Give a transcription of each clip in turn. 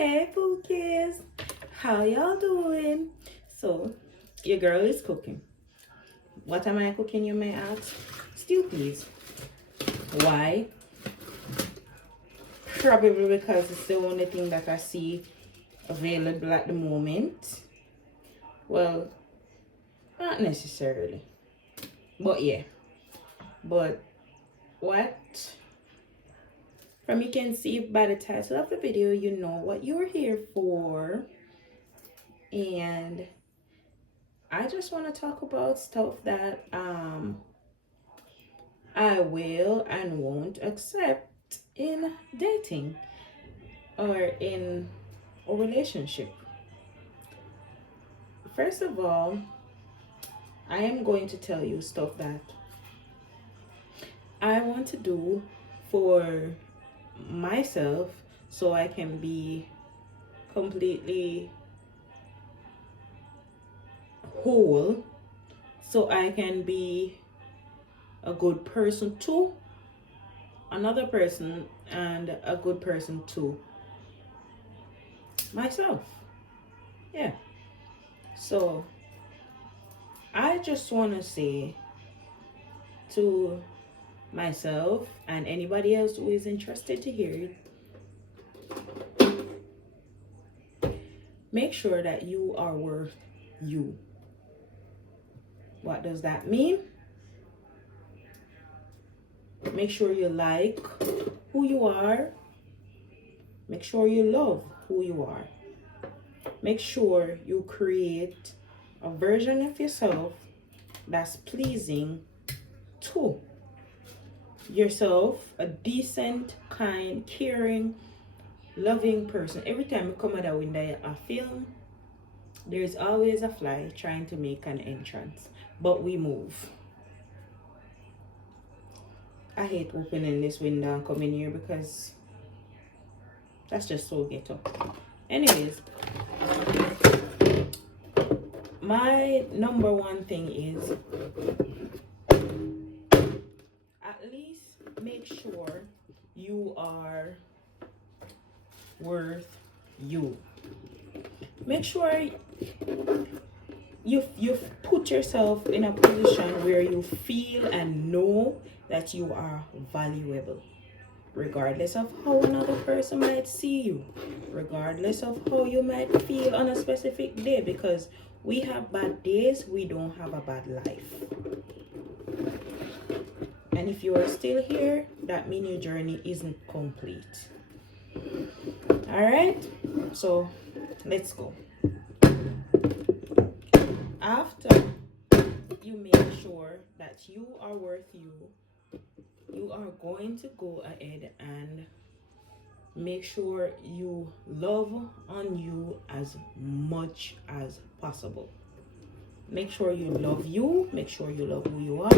Hey Pookies, how y'all doing? So, your girl is cooking. What am I cooking, you may ask? Stew peas. Why? Probably because it's the only thing that I see available at the moment. Well, not necessarily. But yeah. But what? From you can see by the title of the video, you know what you're here for. And I just want to talk about stuff that I will and won't accept in dating or in a relationship. First of all, I am going to tell you stuff that I want to do for myself so I can be completely whole, so I can be a good person to another person and a good person to myself. Yeah. So I just want to say to myself and anybody else who is interested to hear it, make sure that you are worth you. What does that mean? Make sure you like who you are. Make sure you love who you are. Make sure you create a version of yourself that's pleasing to yourself, a decent, kind, caring, loving person. Every time you come out of window a film, there's always a fly trying to make an entrance, but we move. I hate opening this window and coming here because that's just so ghetto. Anyways, my number one thing is at least make sure you are worth you. Make sure you've put yourself in a position where you feel and know that you are valuable, regardless of how another person might see you, regardless of how you might feel on a specific day, because we have bad days, we don't have a bad life. And if you are still here, that means your journey isn't complete. All right, so let's go. After you make sure that you are worth you, you are going to go ahead and make sure you love on you as much as possible. Make sure you love you. Make sure you love who you are.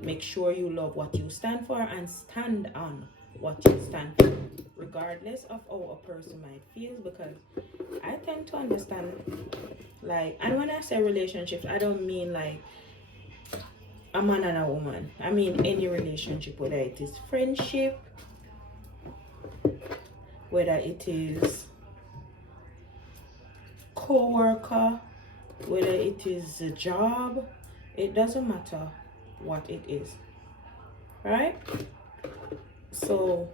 Make sure you love what you stand for and stand on what you stand for, regardless of how a person might feel. Because I tend to understand, like, and when I say relationships, I don't mean like a man and a woman. I mean any relationship, whether it is friendship, whether it is co-worker, whether it is a job, it doesn't matter what it is, right? So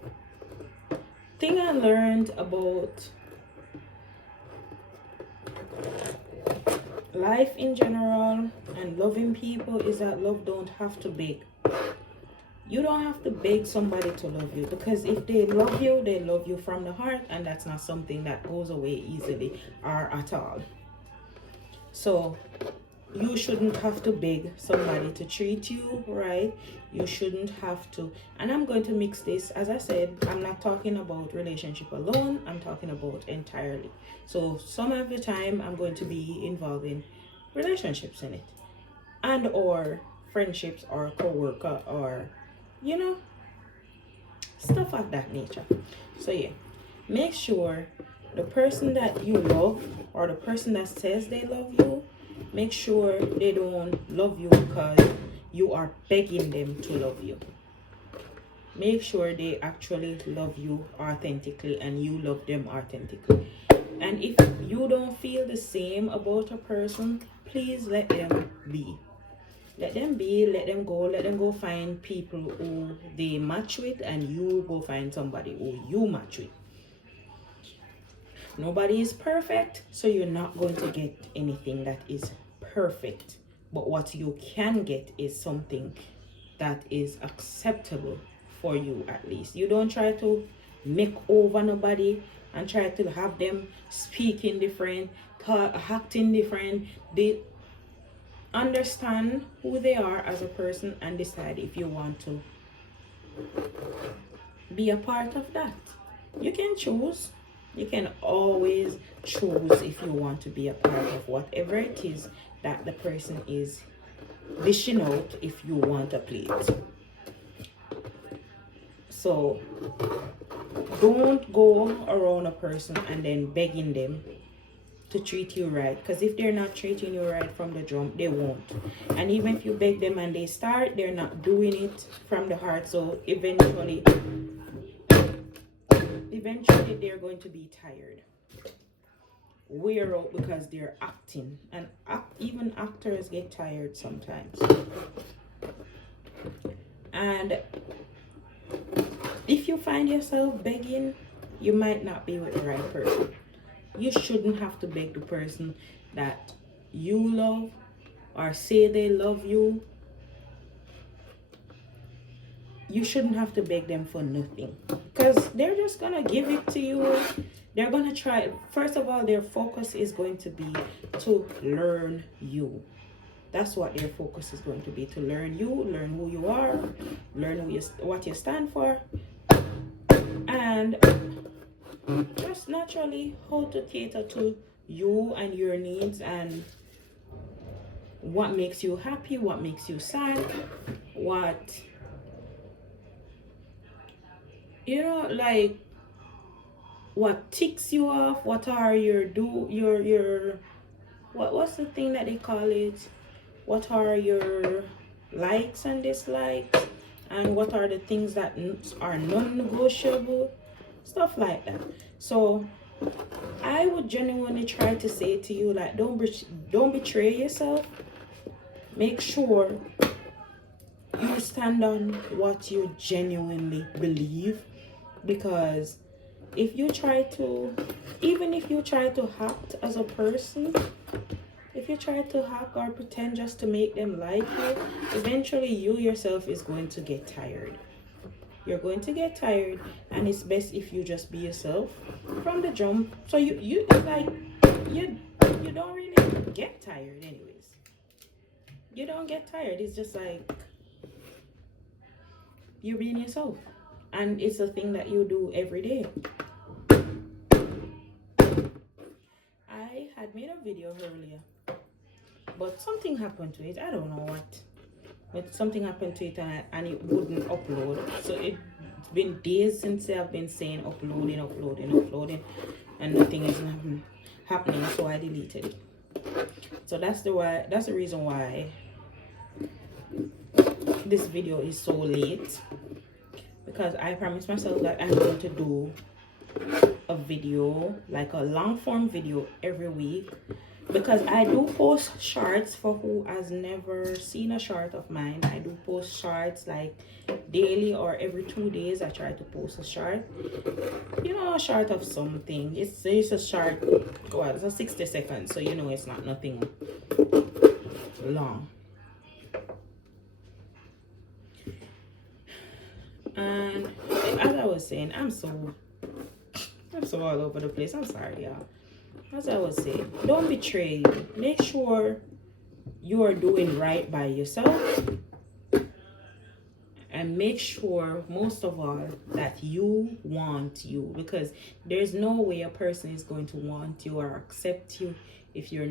thing I learned about life in general and loving people is that love don't have to beg. You don't have to beg somebody to love you, because if they love you from the heart, and that's not something that goes away easily or at all. So you shouldn't have to beg somebody to treat you right. You shouldn't have to. And I'm going to mix this. As I said, I'm not talking about relationship alone, I'm talking about entirely. So some of the time I'm going to be involving relationships in it, and or friendships or co-worker, or stuff of that nature. So yeah, make sure the person that you love, or the person that says they love you, make sure they don't love you because you are begging them to love you. make sure they actually love you authentically and you love them authentically. And if you don't feel the same about a person, please let them be. Let them be, let them go, find people who they match with, and you go find somebody who you match with. Nobody is perfect, so you're not going to get anything that is perfect. But what you can get is something that is acceptable for you. At least you don't try to make over nobody and try to have them speaking different, acting different. They understand who they are as a person and decide if you want to be a part of that. You can choose. You can always choose if you want to be a part of whatever it is that the person is dishing out if you want a plate. So don't go around a person and then begging them to treat you right, because if they're not treating you right from the jump, they won't. And even if you beg them and they start, they're not doing it from the heart. So eventually they're going to be tired, wear out, because they're acting. And even actors get tired sometimes. And if you find yourself begging, you might not be with the right person. You shouldn't have to beg the person that you love or say they love you. You shouldn't have to beg them for nothing, because they're just gonna give it to you. They're gonna try. First of all, their focus is going to be to learn you. That's what their focus is going to be, to learn you, learn who you are, learn what you stand for, and just naturally how to cater to you and your needs, and what makes you happy, what makes you sad, what, like, what ticks you off, what are what's the thing that they call it, what are your likes and dislikes, and what are the things that are non-negotiable, stuff like that. So I would genuinely try to say to you, like, don't betray yourself. Make sure you stand on what you genuinely believe, because if you try to, even if you try to act as a person, if you try to act or pretend just to make them like you, eventually you yourself is going to get tired. You're going to get tired, and it's best if you just be yourself from the jump. So you like you don't really get tired anyways. You don't get tired. It's just like you're being yourself, and it's a thing that you do every day. I had made a video earlier, but something happened to it. I don't know what, but something happened to it, and it wouldn't upload. So it's been days since I've been saying uploading, and nothing is happening. So I deleted it. So that's the reason why this video is so late, because I promised myself that I'm going to do a video, like a long form video, every week, because I do post shorts. For who has never seen a short of mine, I do post shorts like daily or every 2 days. I try to post a short, a short of something. It's a short, well, it's a 60 seconds, so it's not nothing long. And as I was saying, I'm so all over the place. I'm sorry, y'all. As I was saying, don't betray you. Make sure you are doing right by yourself, and make sure, most of all, that you want you, because there's no way a person is going to want you or accept you if you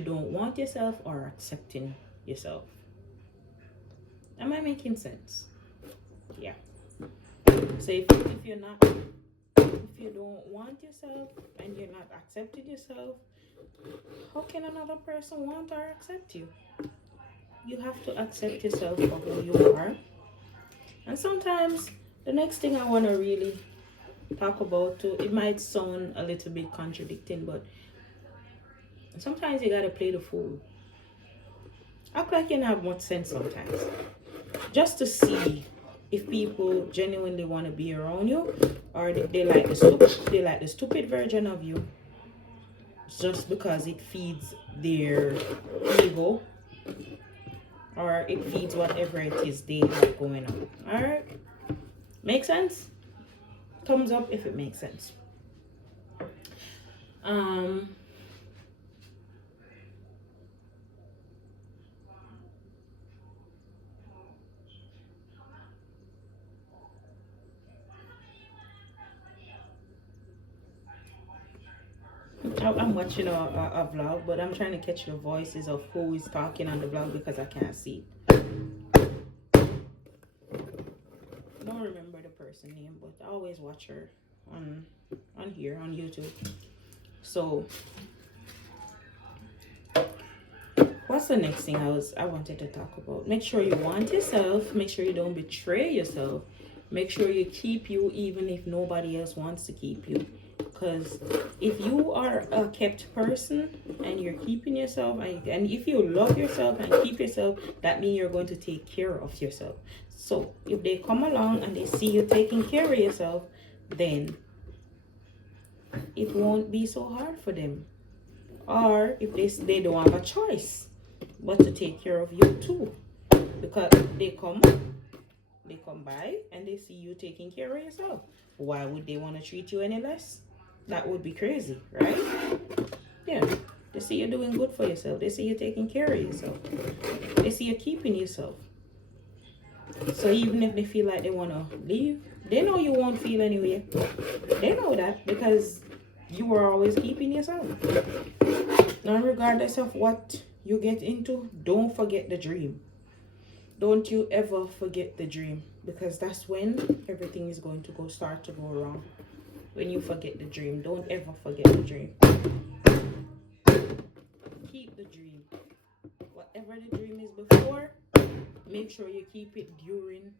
don't want yourself or accepting yourself. Am I making sense? Yeah. So if you don't want yourself and you're not accepting yourself, how can another person want or accept you? You have to accept yourself for who you are. And sometimes the next thing I want to really talk about too, it might sound a little bit contradicting, but sometimes you gotta play the fool. Act like you don't have much sense sometimes. Just to see if people genuinely want to be around you, or they like the stupid version of you just because it feeds their ego, or it feeds whatever it is they have going on. Alright? Make sense? Thumbs up if it makes sense. Um I'm watching a vlog, but I'm trying to catch the voices of who is talking on the vlog because I can't see. I don't remember the person name, but I always watch her on here on YouTube. So what's the next thing I wanted to talk about? Make sure you want yourself. Make sure you don't betray yourself. Make sure you keep you even if nobody else wants to keep you. Because if you are a kept person and you're keeping yourself, and if you love yourself and keep yourself, that means you're going to take care of yourself. So if they come along and they see you taking care of yourself, then it won't be so hard for them. Or if they don't have a choice but to take care of you too, because they come by and they see you taking care of yourself. Why would they want to treat you any less? That would be crazy, right? Yeah. They see you doing good for yourself. They see you taking care of yourself. They see you keeping yourself. So even if they feel like they want to leave, they know you won't feel anyway. They know that because you are always keeping yourself. Now, regardless of what you get into, don't forget the dream. Don't you ever forget the dream, because that's when everything is going to start to go wrong. When you forget the dream, don't ever forget the dream. Keep the dream. Whatever the dream is before, make sure you keep it during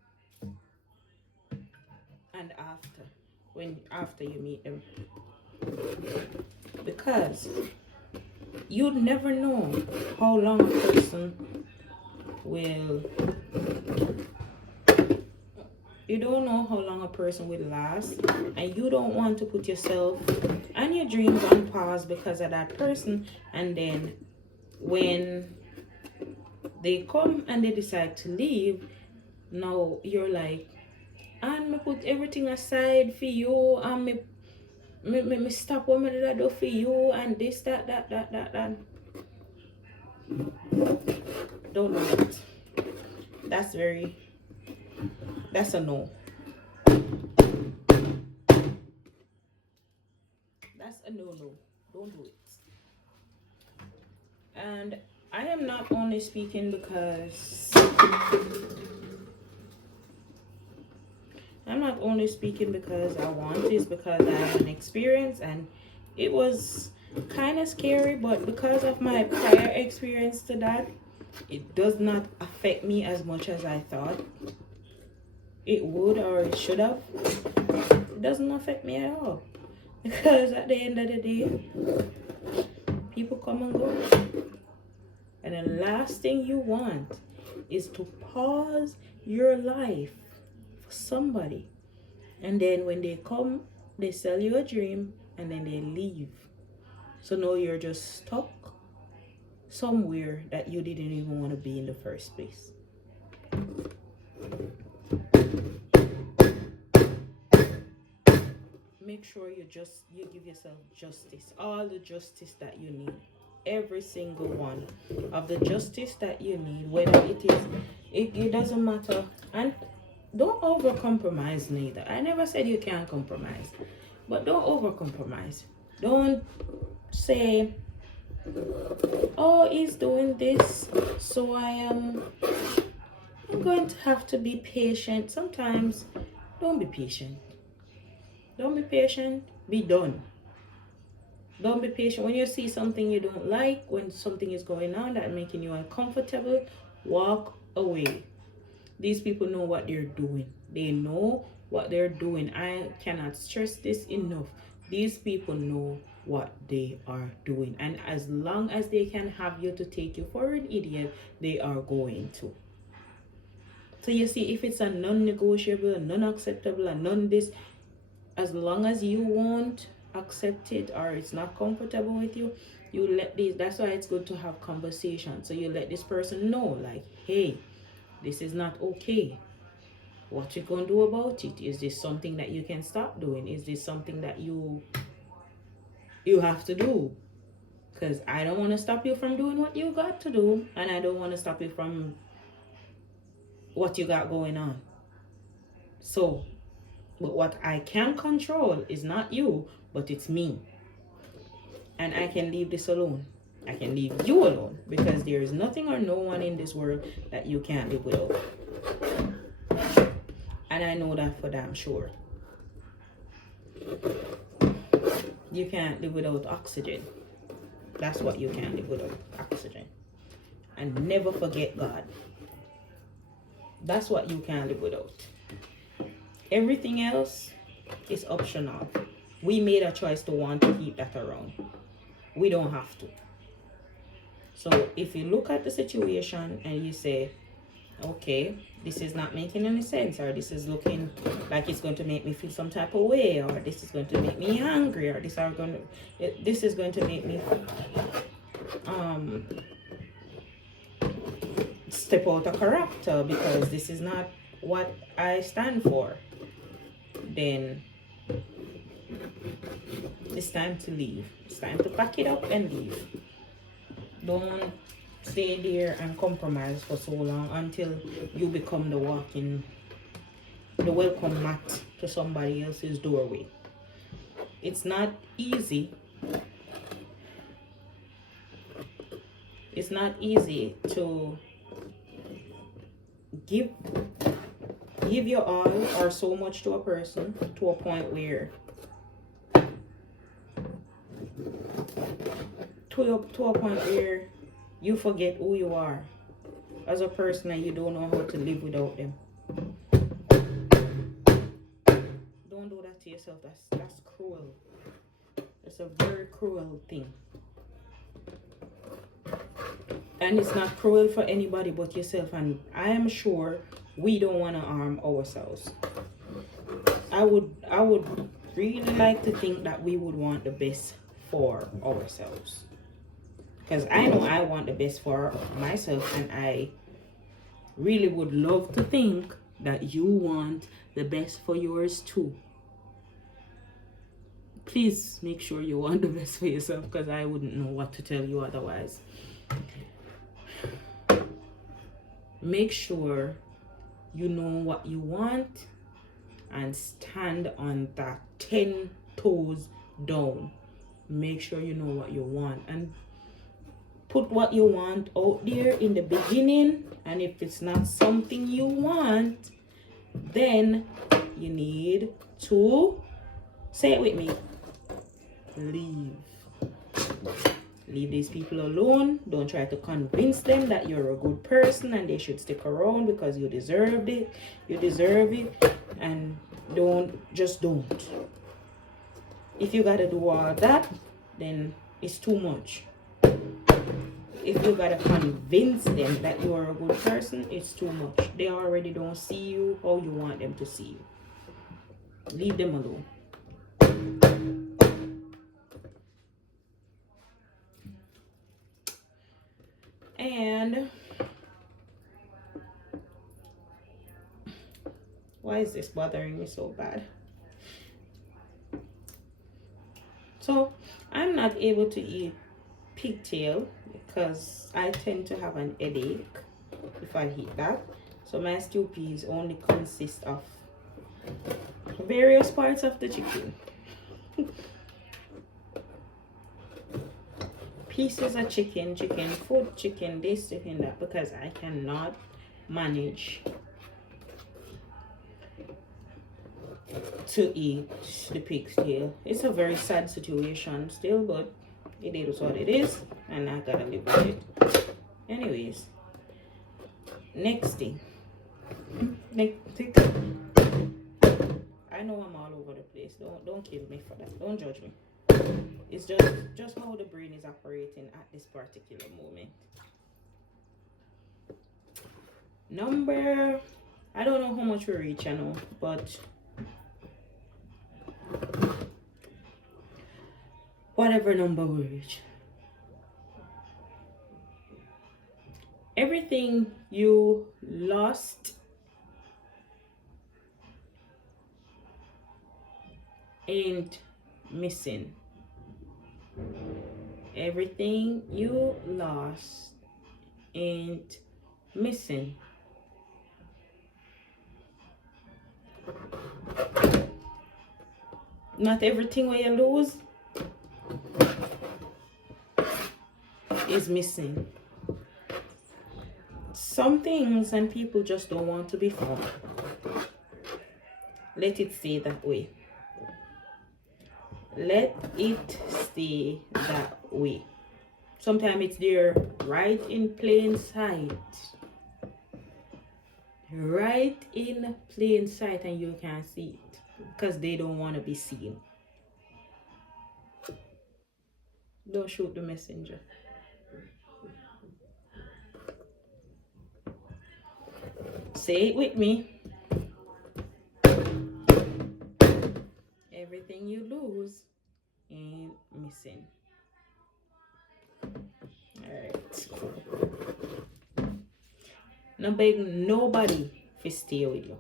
and after, when after you meet them, because you never know how long a person will you don't know how long a person will last, and you don't want to put yourself and your dreams on pause because of that person. And then when they come and they decide to leave, now you're like, and me put everything aside for you, and me stop what me did I do for you, and this, that. Don't do that. That's a no. That's a no. Don't do it. And I am not only speaking because I want this, because I have an experience and it was kind of scary, but because of my prior experience to that, it does not affect me as much as I thought it would or it should have. It doesn't affect me at all, because at the end of the day, people come and go, and the last thing you want is to pause your life for somebody, and then when they come, they sell you a dream and then they leave. So now you're just stuck somewhere that you didn't even want to be in the first place. Make sure you give yourself justice, all the justice that you need, every single one of the justice that you need, whether it doesn't matter. And don't over compromise neither. I never said you can't compromise, but don't over compromise. Don't say, oh, he's doing this, so I'm going to have to be patient. Sometimes don't be patient. Don't be patient. Be done. Don't be patient. When you see something you don't like, when something is going on that making you uncomfortable, walk away. These people know what they're doing. They know what they're doing. I cannot stress this enough. These people know what they are doing. And as long as they can have you to take you for an idiot, they are going to. So you see, if it's a non-negotiable, a non-acceptable, a non-this, as long as you won't accept it or it's not comfortable with you, you let these, that's why it's good to have conversation. So you let this person know, like, hey, this is not okay. What you gonna do about it? Is this something that you can stop doing? Is this something that you have to do? Because I don't want to stop you from doing what you got to do, and I don't want to stop you from what you got going on. So, but what I can control is not you, but it's me. And I can leave this alone. I can leave you alone, because there is nothing or no one in this world that you can't live without. And I know that for damn sure. You can't live without oxygen. That's what you can't live without, oxygen. And never forget God. That's what you can't live without. Everything else is optional. We made a choice to want to keep that around. We don't have to. So if you look at the situation and you say, okay, this is not making any sense, or this is looking like it's going to make me feel some type of way, or this is going to make me angry, or this is going to make me step out of character because this is not what I stand for, then it's time to leave. It's time to pack it up and leave. Don't stay there and compromise for so long until you become the welcome mat to somebody else's doorway. It's not easy. It's not easy to give your all or so much to a person to a point where you forget who you are as a person and you don't know how to live without them. Don't do that to yourself. That's cruel. It's a very cruel thing. And it's not cruel for anybody but yourself, and I am sure we don't want to harm ourselves. I would really like to think that we would want the best for ourselves, because I know I want the best for myself, and I really would love to think that you want the best for yours too. Please make sure you want the best for yourself, because I wouldn't know what to tell you otherwise. Make sure you know what you want and stand on that 10 toes down. Make sure you know what you want and put what you want out there in the beginning. And if it's not something you want, then you need to, say it with me, leave. Leave these people alone. Don't try to convince them that you're a good person and they should stick around because you deserved it. You deserve it. And don't. If you gotta do all that, then it's too much. If you gotta convince them that you are a good person, it's too much. They already don't see you how you want them to see you. Leave them alone. And why is this bothering me so bad? So I'm not able to eat pigtail because I tend to have an headache if I eat that. So my stew peas only consist of various parts of the chicken. Pieces of chicken foot, chicken this, chicken that, because I cannot manage to eat the pig's tail. It's a very sad situation still, but it is what it is, and I gotta live with it. Anyways, next thing, Take. I know I'm all over the place. Don't kill me for that. Don't judge me. It's just how the brain is operating at this particular moment. Number, I don't know how much we reach, I know, but whatever number we reach, everything you lost ain't missing. Everything you lost ain't missing. Not everything what you lose is missing. Some things and people just don't want to be found. Let it stay that way. Let it stay that way. Sometimes it's there right in plain sight. Right in plain sight, and you can't see it because they don't want to be seen. Don't shoot the messenger. Say it with me. Everything you lose ain't missing. Alright. Now beg nobody to stay with you.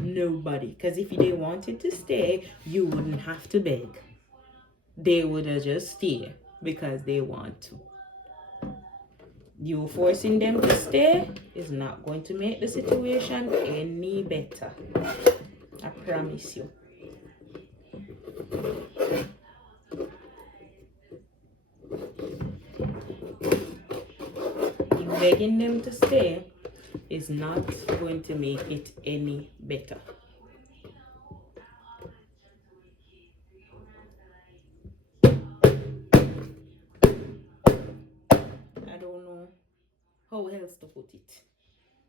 Nobody. Because if they wanted to stay, you wouldn't have to beg. They would have just stay because they want to. You forcing them to stay is not going to make the situation any better. I promise you. Begging them to stay is not going to make it any better. I don't know how else to put it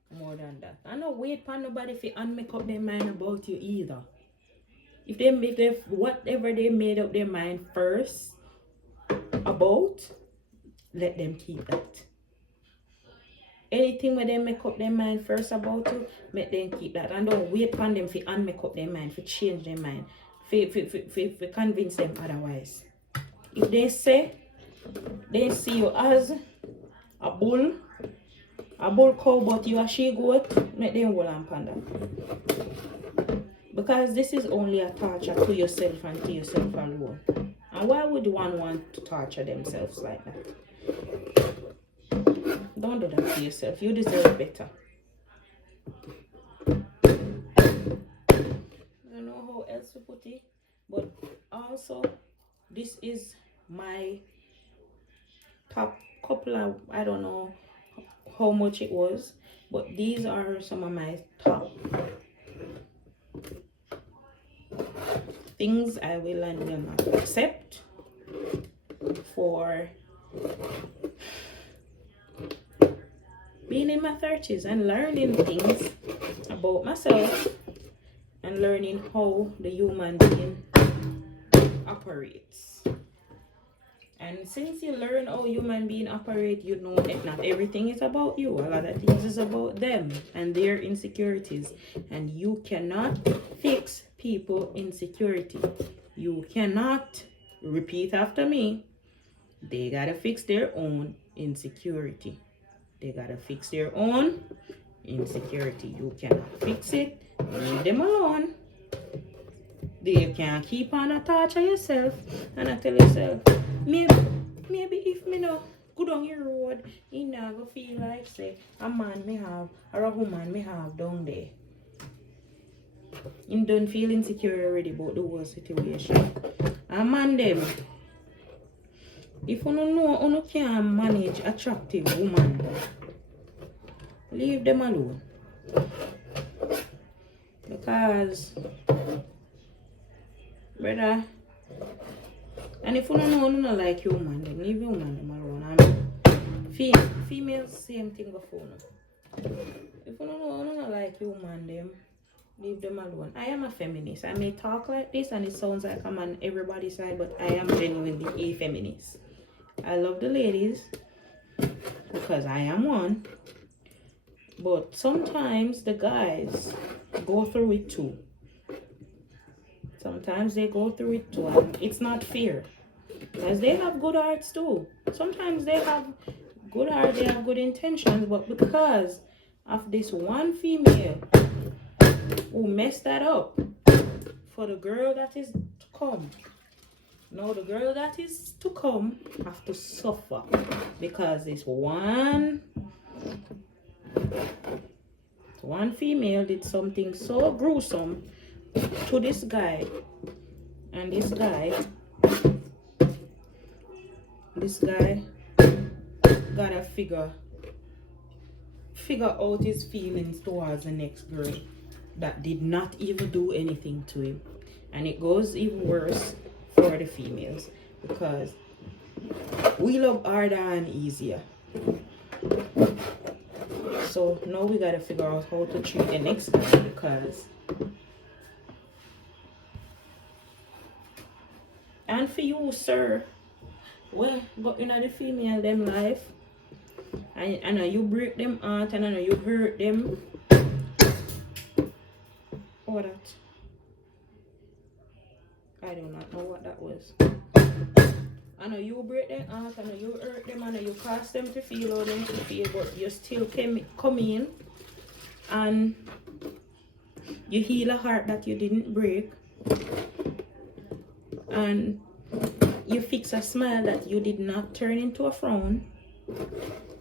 more than that. I don't wait for nobody to unmake up their mind about you either. If they whatever they made up their mind first about, let them keep that. Anything where they make up their mind first about you, make them keep that. And don't wait for them to unmake up their mind, to change their mind, to convince them otherwise. If they say they see you as a bull cow, but you a she goat, make them hold on panda. Because this is only a torture to yourself and to yourself alone. And why would one want to torture themselves like that? Don't do that to yourself. You deserve better. I don't know how else to put it. But also, this is my top couple of, I don't know how much it was, but these are some of my top things I will and will not accept for being in my 30s and learning things about myself and learning how the human being operates. And since you learn how human being operate, you know that not everything is about you. A lot of things is about them and their insecurities. And you cannot fix people insecurity. You cannot, repeat after me, they gotta fix their own insecurity. They gotta fix their own insecurity. You cannot fix it. Leave them alone. You can't keep on a torture yourself and I tell yourself, maybe if me no go down your road, you not go feel like say a man me have or a woman me have down there. You don't feel insecure already about the whole situation. A man them, if you don't know you can't manage attractive woman, leave them alone. Because brother, and if you don't know you don't like human, then leave human them alone. And females, same thing go for you. If you don't like human them, leave them alone. I am a feminist. I may talk like this and it sounds like I'm on everybody's side, but I am genuinely a feminist. I love the ladies because I am one. But sometimes the guys go through it too. Sometimes they go through it too, and it's not fair. Because they have good hearts too. Sometimes they have good heart, they have good intentions, but because of this one female who messed that up for the girl that is to come. Now the girl that is to come have to suffer because this one female did something so gruesome to this guy, and this guy gotta figure out his feelings towards the next girl that did not even do anything to him. And it goes even worse for the females because we love harder and easier. So now we gotta figure out how to treat the next guy, because and for you, sir, well, but in the female them life, I know you break them heart and I know you hurt them. What that? I do not know what that was. I know you break them heart, I know you hurt them, I know you cause them to feel how them to feel, but you still come in and you heal a heart that you didn't break, and you fix a smile that you did not turn into a frown.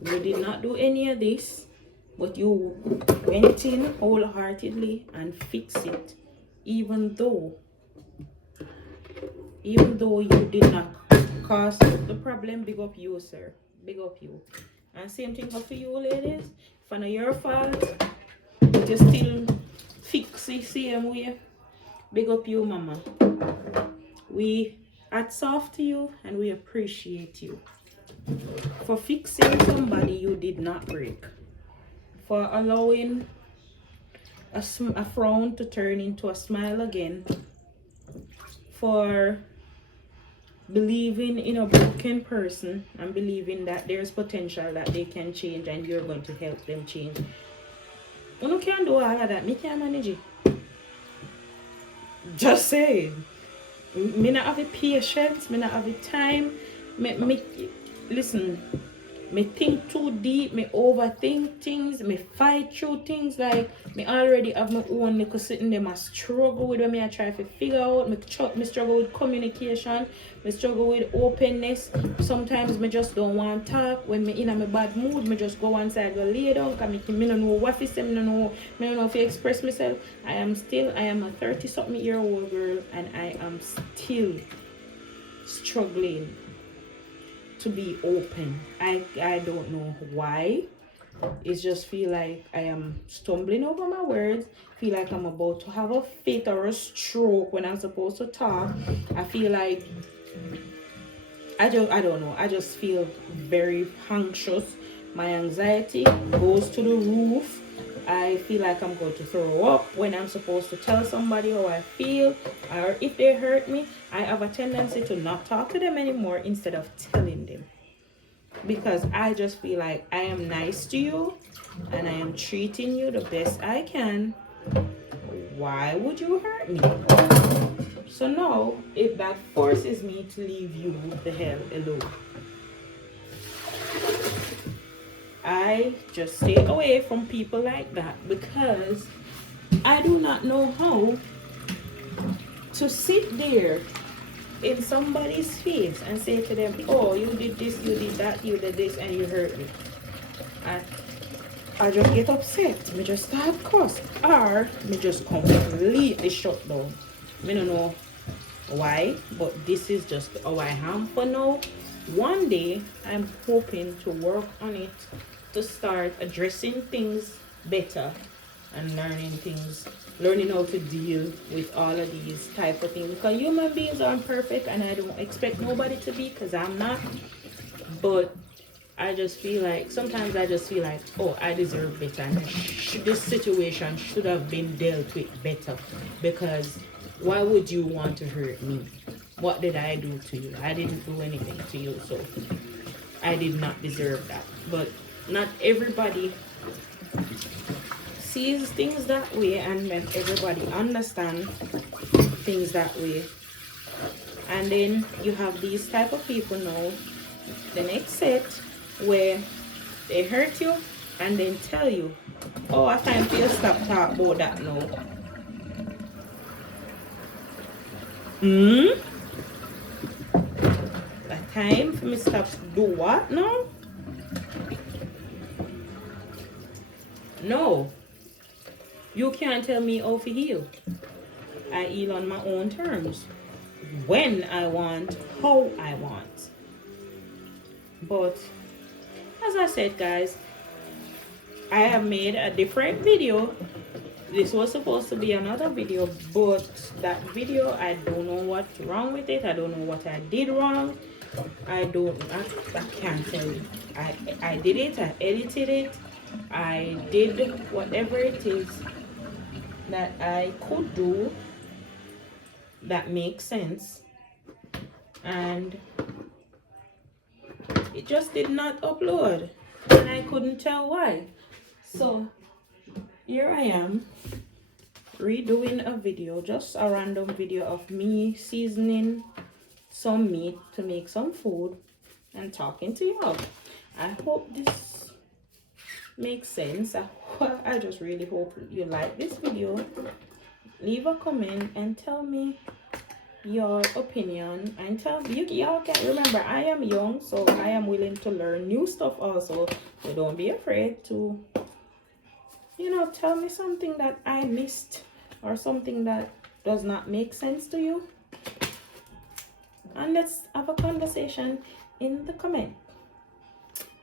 You did not do any of this, but you went in wholeheartedly and fixed it, even though you did not cause the problem. Big up you, sir. Big up you. And same thing for you, ladies. If it's your fault, but you still fix the same way, big up you, mama. We hats off to you and we appreciate you for fixing somebody you did not break, for allowing a frown to turn into a smile again, for believing in a broken person and believing that there's potential that they can change and you're going to help them change. You can't do all of that. Me can't manage it. Just saying. Me not have the patience, me not have the time. Listen, me think too deep, me overthink things, me fight through things. Like, me already have my own little sitting there, I struggle with when me I try to figure out. Me struggle with communication, me struggle with openness. Sometimes me just don't want to talk. When me in a bad mood, me just go one side, go lay down, because me don't know what to say, me don't know if to express myself. I am a 30-something-year-old girl, and I am still struggling to be open. I don't know why. It just feel like I am stumbling over my words. Feel like I'm about to have a fit or a stroke when I'm supposed to talk. I feel like I don't know. I just feel very anxious. My anxiety goes to the roof. I feel like I'm going to throw up when I'm supposed to tell somebody how I feel, or if they hurt me. I have a tendency to not talk to them anymore instead of telling them, because I just feel like I am nice to you and I am treating you the best I can. Why would you hurt me? So now, if that forces me to leave you the hell alone, I just stay away from people like that, because I do not know how to sit there in somebody's face and say to them, oh, you did this, you did that, you did this, and you hurt me. And I just get upset. Me just start cuss. Or me just completely shut down. Me don't know why, but this is just how I am for now. One day, I'm hoping to work on it, to start addressing things better and learning how to deal with all of these type of things, because human beings aren't perfect and I don't expect nobody to be, because I'm not. But I just feel like sometimes I just feel like, oh, I deserve better, and this situation should have been dealt with better. Because why would you want to hurt me? What did I do to you? I didn't do anything to you, so I did not deserve that. But not everybody sees things that way, and when everybody understand things that way, and then you have these type of people now, the next set, where they hurt you and then tell you, oh, I time for you stop talk about that now. A time for me stop do what now? No, you can't tell me how to heal. I heal on my own terms, when I want, how I want. But as I said, guys, I have made a different video. This was supposed to be another video, but that video, I don't know what's wrong with it. I don't know what I did wrong. I can't tell you. I did it, I edited it, I did whatever it is that I could do that makes sense, and it just did not upload, and I couldn't tell why. So here I am redoing a video, just a random video of me seasoning some meat to make some food and talking to y'all. I hope this makes sense. I just really hope you like this video. Leave a comment and tell me your opinion, and tell you, y'all can remember, I am young, so I am willing to learn new stuff also. So don't be afraid to, you know, tell me something that I missed or something that does not make sense to you, and let's have a conversation in the comment.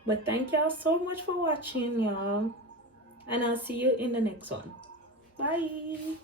But thank y'all so much for watching, y'all, and I'll see you in the next one. Bye.